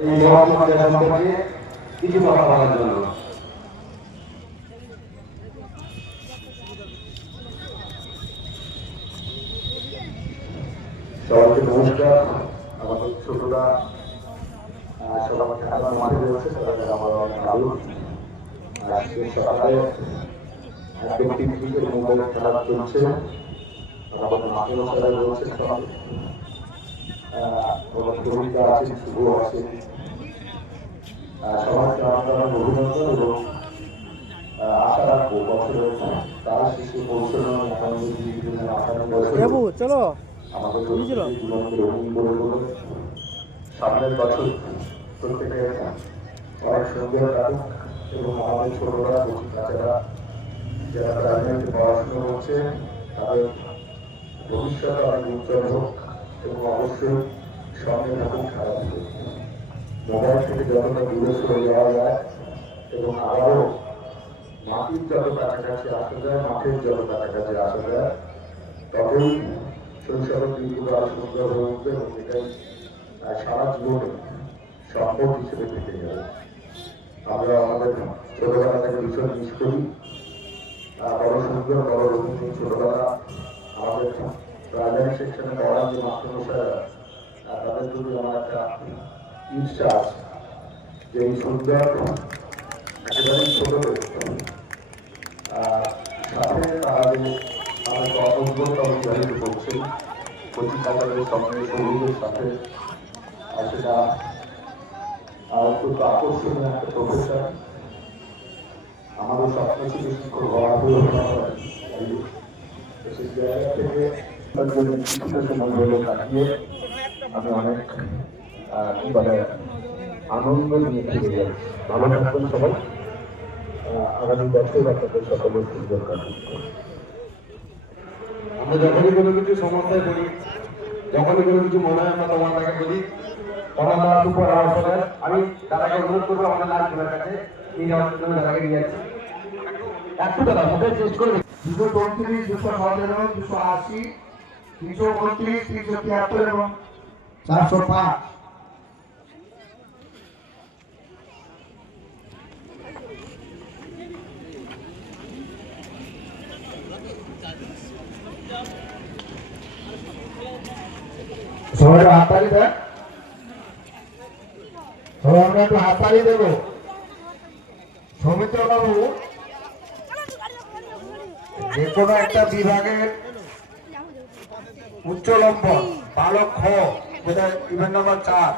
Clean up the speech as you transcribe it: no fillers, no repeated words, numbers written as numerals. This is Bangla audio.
এই মহাসমাজের সম্পর্কে কিছু কথা বলার জন্য সবাইকে নমস্কার। আমাদের ছোটরা সবাই খেলার মাঠে রয়েছে, তাদের আমার অনেক আলো। আজকে সকালে একদম টিভিতে মোবাইল খেলা চলছে, আমাদের মাঠে মশাইরা রয়েছে, সব কবিতা আছে, শুভ আছে, সবাইকে আমরা অভিনন্দন এবং আশা রাখবো বছরের তার শেষে পৌঁছানো চলো আমাদের জীবনকে রঙিন করে তোলে। সামনের বছর প্রত্যেকে অনেক সুন্দর কাটুক এবং আমাদের ছোটরা বাচ্চারা যারা প্রাইমারিতে পড়াশোনা করছে তাদের ভবিষ্যৎ অনেক উজ্জ্বল হোক এবং অবশ্যই সঙ্গে থাকুক খেলাধুলো। মোবাইল থেকে যতটা দূরে সরে যাওয়া যায় এবং আবারও মাটির যত কাছাকাছি আসা যায়, মাঠের যত কাছাকাছি আসা যায়, ততই শৈশবের দিনগুলো আরো সুন্দর হয়ে উঠবে এবং এটাই সারা জীবনে সম্পদ হিসেবে থেকে যাবে। আমরা আমাদের ছোটবেলা থেকে ভীষণ মিস করি। বড় সুন্দর বড় রঙিন ছোটবেলা আমাদের প্রাইমারি সেকশনে পড়ার যে মাস্টারমশাইরা তাদের প্রতি আমার একটা ইচ্ছা আছে যে এই সুন্দর একেবারেই ছোটদের সাথে তারা যে আমাদের কর্মযোগ্যতা অতিবাহিত করছে কচিকাচারের সঙ্গে শরীরের সাথে, সেটা অত্যন্ত আকর্ষণীয় একটা প্রফেশন। আমারও স্বপ্ন ছিল শিক্ষক হওয়ার, সেই জায়গা থেকে কিছুটা সময় হলো কাটিয়ে আমি অনেক কি বলে আনন্দ নিয়ে ফিরে যাচ্ছি। ভালো থাকবেন সবাই। আগামী বছর আপনাদের সকলের সুন্দর কাটুক। আমরা যখনই কোনো কিছু সমস্যায় করি, যখনই কোনো কিছু মনে হয় আমরা তোমার তাকে বলি, আমরা পরামর্শ দেন। আমি দাদাকে অনুরোধ করবো আমাদের লাল বোনের কাছে এই যাওয়ার জন্য দাদাকে নিয়ে যাচ্ছি। একটু দাদা সবাই চেষ্টা করবে। 234, 217, 280, 329, 373 এবং 405। সবাই হাততালি দেন, সবাই আমরা একটু হাততালি দেব। সৌমিত্র বাবু যে কোনো একটা বিভাগের উচ্চ লম্বন বালক খ, যেটা ইভেন্ট নাম্বার 4,